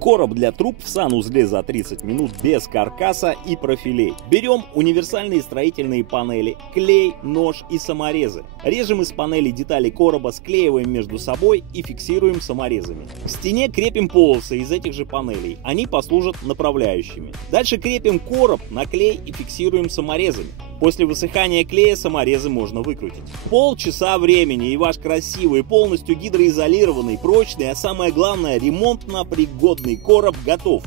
Короб для труб в санузле за 30 минут без каркаса и профилей. Берем универсальные строительные панели, клей, нож и саморезы. Режем из панелей детали короба, склеиваем между собой и фиксируем саморезами. К стене крепим полосы из этих же панелей, они послужат направляющими. Дальше крепим короб на клей и фиксируем саморезами. После высыхания клея саморезы можно выкрутить. Полчаса времени, и ваш красивый, полностью гидроизолированный, прочный, а самое главное, ремонтно пригодный короб готов.